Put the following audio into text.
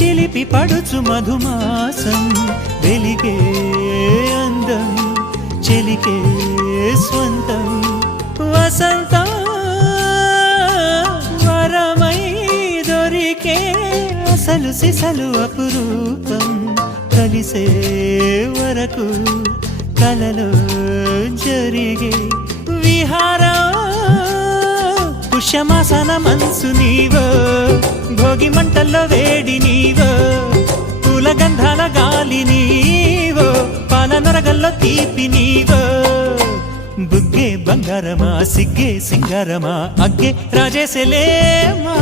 చిలిపి పడుచు మధుమాసం వెలిగే అందం చెలికే స్వంతం వసంతం వరమై దొరికే అసలు సిసలు అపురూపం కలిసే వరకు కలలో జరిగే విహారం పుష్యమాసన మనసు నీవో భోగి మంటల్లో వేడి నీవో పూల గంధాల గాలి నీవో పాల నరగల్లో తీపి నీవో బుగ్గే బంగారమా సిగ్గే సింగారమా అగ్గే రాజేసలేమా